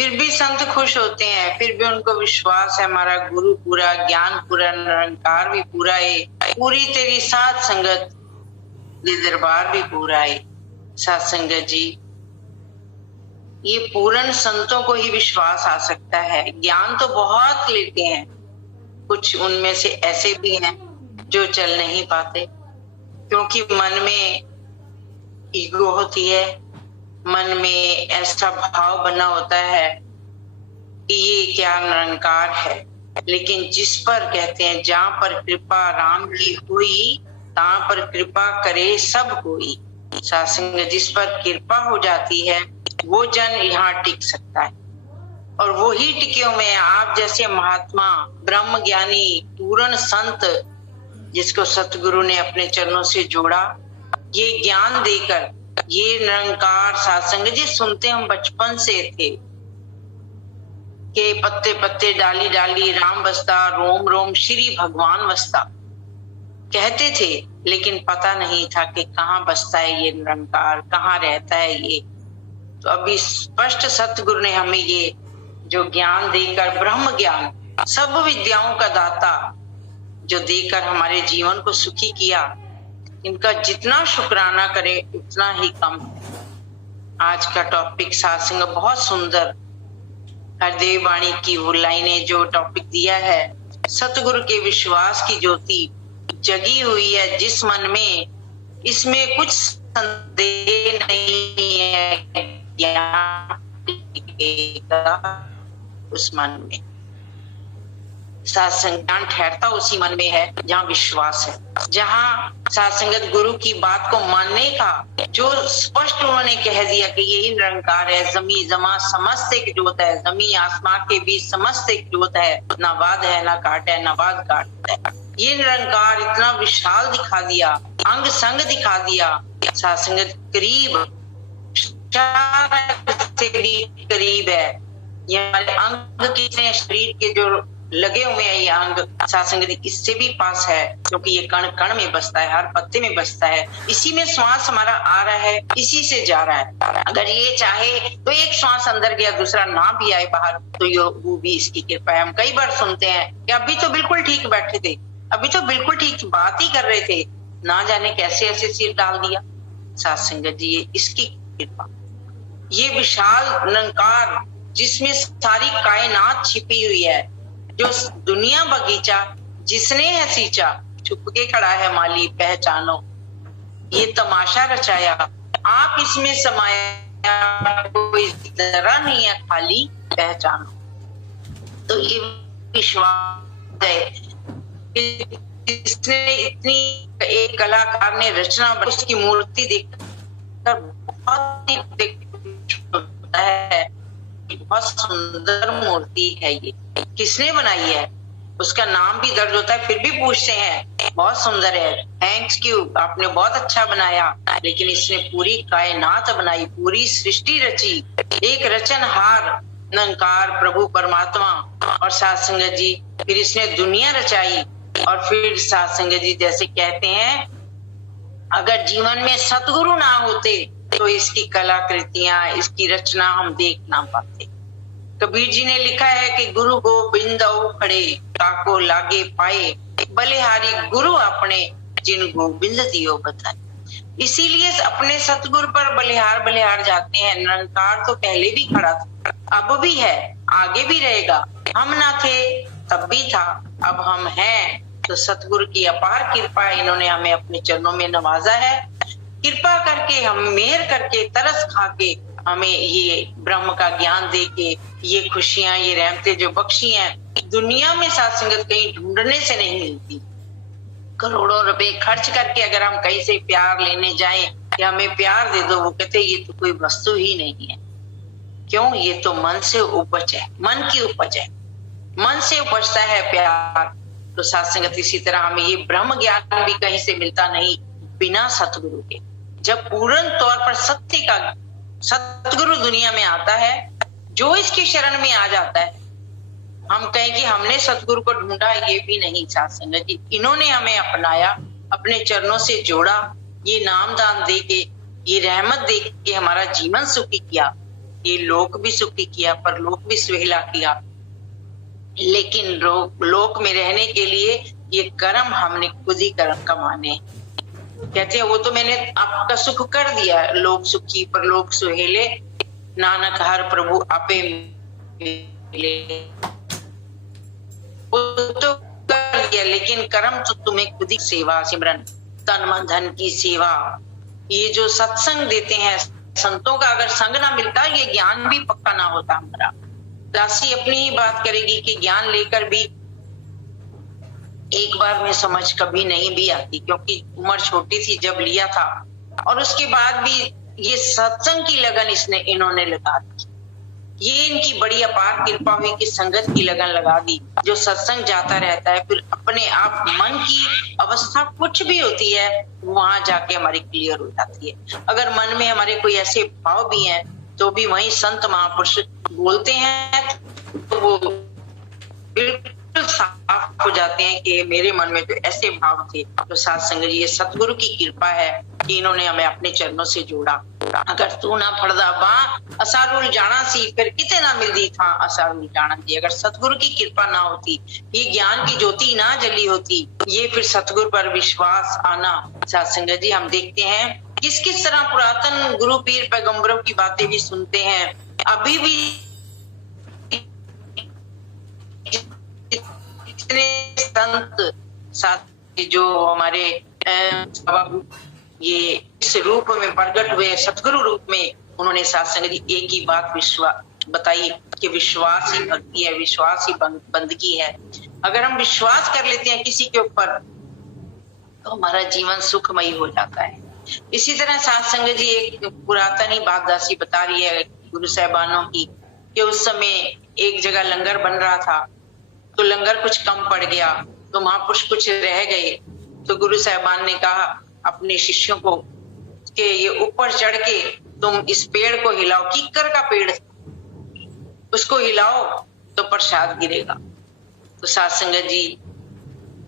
फिर भी संत खुश होते हैं, फिर भी उनको विश्वास है हमारा गुरु पूरा, ज्ञान पूरा, निरंकार भी पूरा है, पूरी तेरी साथ संगत, ये दरबार भी पूरा है। साथ संगत जी, ये पूर्ण संतों को ही विश्वास आ सकता है। ज्ञान तो बहुत लेते हैं, कुछ उनमें से ऐसे भी हैं जो चल नहीं पाते, क्योंकि मन में ईगो होती है, मन में ऐसा भाव बना होता है कि ये क्या निरंकार है। लेकिन जिस पर कहते हैं जहां पर कृपा राम की हुई, तहां पर कृपा करे सब कोई। सासंग, जिस पर कृपा हो जाती है वो जन यहाँ टिक सकता है, और वो ही टिके हुए हैं। आप जैसे महात्मा, ब्रह्म ज्ञानी, पूर्ण संत, जिसको सतगुरु ने अपने चरणों से जोड़ा, ये ज्ञान देकर, ये निरंकार सासंग जी सुनते हम बचपन से थे कि पत्ते पत्ते डाली डाली राम बसता, रोम रोम श्री भगवान बसता कहते थे, लेकिन पता नहीं था कि कहाँ बसता है ये निरंकार, कहाँ रहता है ये। तो अभी स्पष्ट सतगुरु ने हमें ये जो ज्ञान देकर, ब्रह्म ज्ञान, सब विद्याओं का दाता, जो देकर हमारे जीवन को सुखी किया, इनका जितना शुक्राना करे उतना ही कम। आज का टॉपिक सात्संग बहुत सुंदर, हरदेव वाणी की वो लाइनें जो टॉपिक दिया है, सतगुरु के विश्वास की ज्योति जगी हुई है जिस मन में, इसमें कुछ संदेह नहीं है, उस मन में सत्संग ज्ञान ठहरता उसी मन में है जहाँ विश्वास है, जहाँ सत्संगत गुरु की बात को मानने का जो स्पष्ट उन्होंने कह दिया कि यही निरंकार है, जमी जमा समस्त एक जोत है, जमी आसमां के बीच समस्त एक जोत है, ना वाद है ना काट है, ना वाद काट है। ये निरंकार इतना विशाल दिखा दिया, अंग संग दिखा दिया, सत्संगत करीब करीब है। ये हमारे अंग कितने शरीर के जो लगे हुए हैं, ये अंग सत्संग इससे भी पास है, क्योंकि ये कण कण में बसता है, हर पत्ते में बसता है, इसी में श्वास हमारा आ रहा है, इसी से जा रहा है। अगर ये चाहे तो एक श्वास अंदर गया, दूसरा ना भी आए बाहर, तो ये वो भी इसकी कृपा है। हम कई बार सुनते हैं कि अभी तो बिल्कुल ठीक बैठे थे, अभी तो बिल्कुल ठीक बात ही कर रहे थे, ना जाने कैसे ऐसे सिर डाल दिया। सत्संग जी, ये इसकी कृपा, ये विशाल निरंकार जिसमें सारी कायनात छिपी हुई है, जो दुनिया बगीचा जिसने है सींचा, छुप के खड़ा है माली पहचानो, ये तमाशा रचाया आप इसमें समाया, कोई जरा नहीं है खाली पहचानो। तो ये विश्वास है इसने इतनी, एक कलाकार ने रचना, उसकी मूर्ति देखकर बहुत है, बहुत सुंदर मूर्ति है। ये किसने बनाई है, उसका नाम भी दर्ज होता है, फिर भी पूछते हैं बहुत सुंदर है, थैंक्स यू, आपने बहुत अच्छा बनाया। लेकिन इसने पूरी कायनात बनाई, पूरी सृष्टि रची, एक रचनहार निरंकार प्रभु परमात्मा और सत्संग जी, फिर इसने दुनिया रचाई। और फिर सत्संग जी जैसे कहते हैं, अगर जीवन में सतगुरु ना होते तो इसकी कलाकृतियां, इसकी रचना हम देख ना पाते। कबीर जी ने लिखा है कि गुरु गोबिंद खड़े, काको लागे पाए, बलिहारी गुरु अपने, जिन गोविंद दियो बताए। इसीलिए अपने सतगुरु पर बलिहार बलिहार जाते हैं। निरंकार तो पहले भी खड़ा था, अब भी है, आगे भी रहेगा। हम ना थे तब भी था, अब हम हैं। तो सतगुरु की अपार कृपा, इन्होंने हमें अपने चरणों में नवाजा है। कृपा करके, हम मेहर करके, तरस खा के हमें ये ब्रह्म का ज्ञान दे के, ये खुशियां, ये रहमतें जो बख्शी हैं, दुनिया में सत्संगत कहीं ढूंढने से नहीं मिलती। करोड़ों रुपए खर्च करके अगर हम कहीं से प्यार लेने जाएं कि हमें प्यार दे दो, वो कहते ये तो कोई वस्तु ही नहीं है। क्यों? ये तो मन से उपज है, मन की उपज है, मन से उपजता है प्यार। तो सत्संगत इसी तरह हमें ये ब्रह्म ज्ञान भी कहीं से मिलता नहीं बिना सतगुरु के। जब पूर्ण तौर पर सत्य का सतगुरु दुनिया में आता है, जो इसकी शरण में आ जाता है, हम कहें कि हमने सतगुरु को ढूंढा, ये भी नहीं सत्संगत जी, इन्होंने हमें अपनाया, अपने चरणों से जोड़ा, ये नामदान दे के, ये रहमत दे के हमारा जीवन सुखी किया। ये लोक भी सुखी किया, परलोक भी सुहेला किया। लेकिन लोक में रहने के लिए ये कर्म हमने खुद ही कर्म कमाने। कहते हैं वो तो मैंने आपका सुख कर दिया, लोक सुखी परलोक सुहेले, नानक हर प्रभु आपे मिले। वो तो कर दिया, लेकिन कर्म तो तुम्हें खुद ही, सेवा सिमरन तन मन धन की सेवा। ये जो सत्संग देते हैं संतों का, अगर संग ना मिलता ये ज्ञान भी पक्का ना होता हमारा। दासी अपनी ही बात करेगी कि ज्ञान लेकर भी एक बार में समझ कभी नहीं भी आती, क्योंकि उम्र छोटी थी जब लिया था, और उसके बाद भी ये सत्संग की लगन इन्होंने लगा दी। ये इनकी बड़ी अपार कृपा हुई कि संगत की लगन लगा दी। जो सत्संग जाता रहता है फिर अपने आप मन की अवस्था कुछ भी होती है वहां जाके हमारी क्लियर हो जाती है। अगर मन में हमारे कोई ऐसे भाव भी हैं तो भी वही संत महापुरुष बोलते हैं तो वो बिल्कुल साफ हो जाते हैं कि मेरे मन में तो ऐसे भाव थे। तो साथ संगत जी, ये सतगुरु की कृपा है कि इन्होंने हमें अपने चरणों से जोड़ा। अगर तू ना फड़दा बा असारुल जाना सी, फिर किते ना मिलदी था असारुल जाना सी। अगर सतगुरु की कृपा ना होती, ये ज्ञान की ज्योति ना जली होती, ये फिर सतगुरु पर विश्वास आना। साथ संगत जी, हम देखते हैं किस किस तरह पुरातन गुरु पीर पैगंबरों की बातें भी सुनते हैं। अभी भी इतने संत साथ जो हमारे ये इस रूप में प्रकट हुए, सतगुरु रूप में, उन्होंने साथ संगत जी एक ही बात बताई कि विश्वास ही भक्ति है, विश्वास ही बंदगी है। अगर हम विश्वास कर लेते हैं किसी के ऊपर तो हमारा जीवन सुखमयी हो जाता है। इसी तरह साथ संगत जी एक पुरातन ही बात दासी बता रही है गुरु साहबानों की कि उस समय एक जगह लंगर बन रहा था, तो लंगर कुछ कम पड़ गया, तो महापुरुष कुछ रह गए। तो गुरु साहबान ने कहा अपने शिष्यों को कि ये ऊपर चढ़ के तुम इस पेड़ को हिलाओ, कीकर का पेड़, उसको हिलाओ तो प्रसाद गिरेगा। तो साथ संगत जी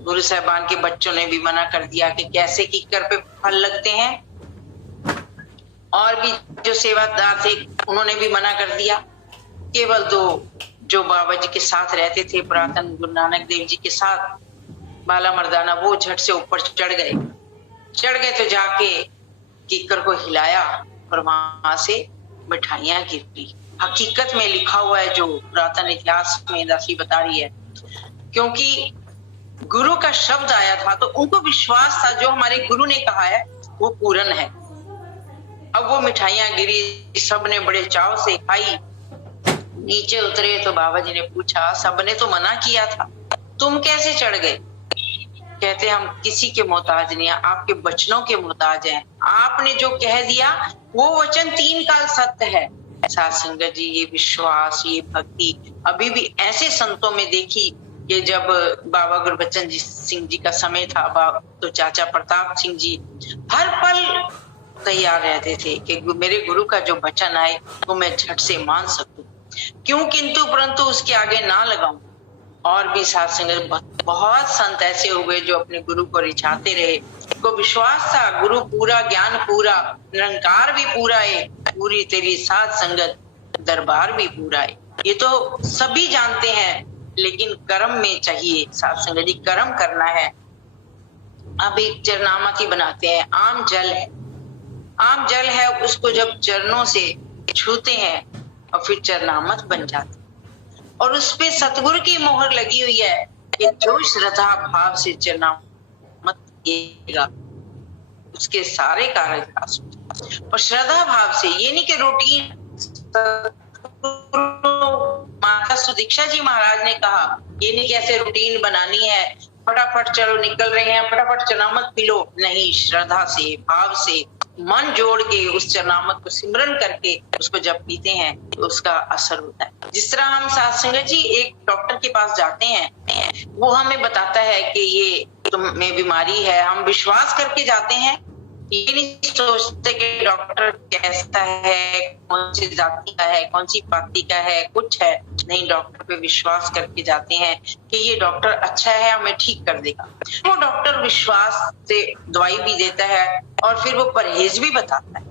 गुरु साहबान के बच्चों ने भी मना कर दिया कि कैसे कीकर पे फल लगते हैं, और भी जो सेवादार थे उन्होंने भी मना कर दिया। केवल दो जो बाबा जी के साथ रहते थे, पुरातन गुरु नानक देव जी के साथ, बाला मर्दाना, वो झट से ऊपर चढ़ गए तो जाके कीकर को हिलाया और वहां से मिठाइयां गिरी। हकीकत में लिखा हुआ है जो पुरातन इतिहास में दासी बता रही है, क्योंकि गुरु का शब्द आया था तो उनको विश्वास था जो हमारे गुरु ने कहा है वो पूर्ण है। अब वो मिठाइयां गिरी, सबने बड़े चाव से खाई। नीचे उतरे तो बाबा जी ने पूछा, सबने तो मना किया था, तुम कैसे चढ़ गए? कहते हम किसी के मोहताज नहीं, आपके वचनों के मोहताज हैं। आपने जो कह दिया वो वचन 3 काल सत्य है। साथ संगत जी, ये विश्वास, ये भक्ति अभी भी ऐसे संतों में देखी कि जब बाबा गुरबचन सिंह जी का समय था, तो चाचा प्रताप सिंह जी हर पल तैयार रहते थे कि मेरे गुरु का जो वचन आए वो मैं झट से मान सकूं, क्यों किंतु परंतु उसके आगे ना लगाऊं। और भी साथ संगत बहुत संत ऐसे हो गए जो अपने गुरु को रिझाते रहे, को विश्वास था गुरु पूरा, ज्ञान पूरा, निरंकार भी पूरा है, पूरी तेरी साथ संगत, दरबार भी पूरा है। ये तो सभी जानते हैं, लेकिन कर्म में चाहिए साथ संगत जी, कर्म करना है। अब एक चरनामत ही बनाते हैं, आम जल है, उसको जब चरणों से छूते हैं और फिर चरनामत बन जाते, और उस पे सतगुरु की मोहर लगी हुई है कि जो श्रद्धा भाव से चरनामत किएगा उसके सारे कार्य। और श्रद्धा भाव से, ये नहीं कि रूटीन। माता सुदीक्षा जी महाराज ने कहा ये नहीं कैसे रूटीन बनानी है, फटाफट चलो निकल रहे हैं, फटाफट चरनामत पी लो, नहीं, श्रद्धा से, भाव से, मन जोड़ के उस चरनामत को सिमरन करके उसको जब पीते हैं तो उसका असर होता है। जिस तरह हम साथ संगत जी एक डॉक्टर के पास जाते हैं, वो हमें बताता है कि ये तुम्हें बीमारी है, हम विश्वास करके जाते हैं, ये नहीं सोचते कि डॉक्टर कैसा है, कौन सी जाति का है, कौन सी पार्टी का है, कुछ है नहीं, डॉक्टर पे विश्वास करके जाते हैं कि ये डॉक्टर अच्छा है, हमें ठीक कर देगा। वो डॉक्टर विश्वास से दवाई भी देता है और फिर वो परहेज भी बताता है।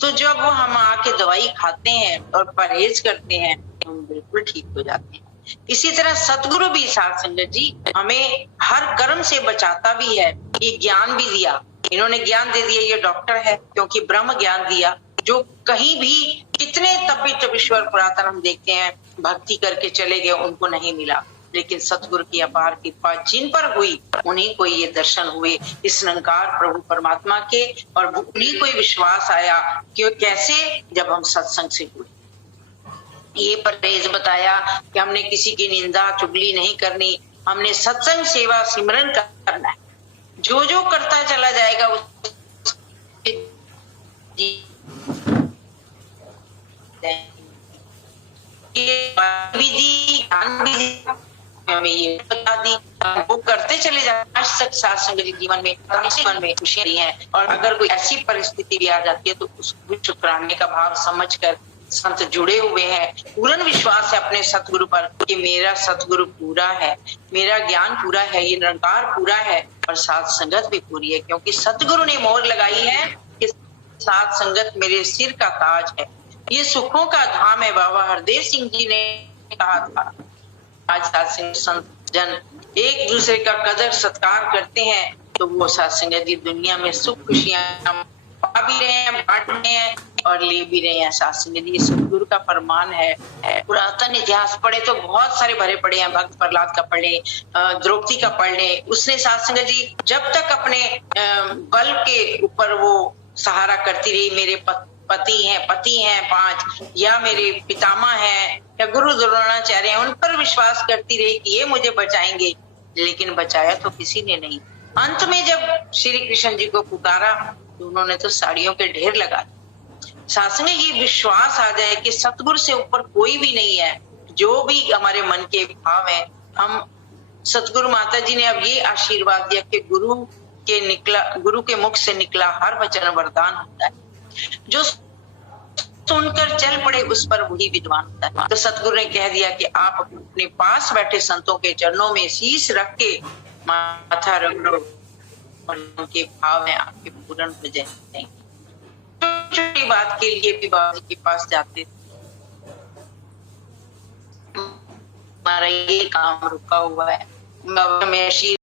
तो जब वो हम आके दवाई खाते हैं और परहेज करते हैं तो हम बिल्कुल ठीक हो जाते हैं। इसी तरह सतगुरु भी साध संगत जी हमें हर कर्म से बचाता भी है, ये ज्ञान भी दिया। इन्होंने ज्ञान दे दिया, ये डॉक्टर है क्योंकि ब्रह्म ज्ञान दिया, जो कहीं भी कितने तपीश्वर पुरातन हम देखते हैं भक्ति करके चले गए, उनको नहीं मिला। लेकिन सतगुरु की अपार कृपा जिन पर हुई उन्हीं को ये दर्शन हुए इस निरंकार प्रभु परमात्मा के, और उन्हीं को विश्वास आया कि कैसे, जब हम सत्संग से हुए। ये परहेज बताया कि हमने किसी की निंदा चुगली नहीं करनी, हमने सत्संग सेवा सिमरन करना है। जो जो करता चला जाएगा हमें ये बता दी, वो करते चले जाए। आज तक साथ संगत जीवन में खुशियां हैं, और अगर कोई ऐसी परिस्थिति भी आ जाती है तो उसको शुक्राने का भाव समझकर संत जुड़े हुए हैं। पूर्ण विश्वास है अपने सतगुरु पर कि मेरा सतगुरु पूरा है, मेरा ज्ञान पूरा है, ये निरंकार पूरा है, और साथ संगत भी पूरी है, क्योंकि सतगुरु ने मोहर लगाई है कि साथ संगत मेरे सिर का ताज है, ये सुखों का धाम है। बाबा हरदेव सिंह जी ने कहा था। आज साथ संगत संत जन एक दूसरे का कदर सत्कार करते हैं, तो वो साथ संगत जी दुनिया में सुख खुशियां पा भी रहे हैं, बांट रहे हैं और ले भी रहे हैं। साथ संगत जी सतगुरु का फरमान है। पुरातन इतिहास पढ़े तो बहुत सारे भरे पड़े हैं, भक्त प्रहलाद का पढ़ ले, द्रौपदी का पढ़ ले। उसने साथ संगत जी जब तक अपने बल के ऊपर वो सहारा करती रही, मेरे पति हैं 5, या मेरे पितामह हैं या गुरु द्रोणाचार्य हैं, उन पर विश्वास करती रही कि ये मुझे बचाएंगे, लेकिन बचाया तो किसी ने नहीं। अंत में जब श्री कृष्ण जी को पुकारा तो उन्होंने तो साड़ियों के ढेर लगा दिए। साथ में ये विश्वास आ जाए कि सतगुरु से ऊपर कोई भी नहीं है। जो भी हमारे मन के भाव है, हम सतगुरु माता जी ने अब ये आशीर्वाद दिया कि गुरु के मुख से निकला हर वचन वरदान होता है, जो सुनकर चल पड़े उस पर वही विद्वान होता है। तो सतगुरु ने कह दिया कि आप अपने पास बैठे संतों के चरणों में शीश रख के माथा रख लो, और उनके भाव में आपके पूर्ण हो जाएंगे। छोटी बात के लिए भी बाबा के पास जाते थे, हमारा ये काम रुका हुआ है, बाबा में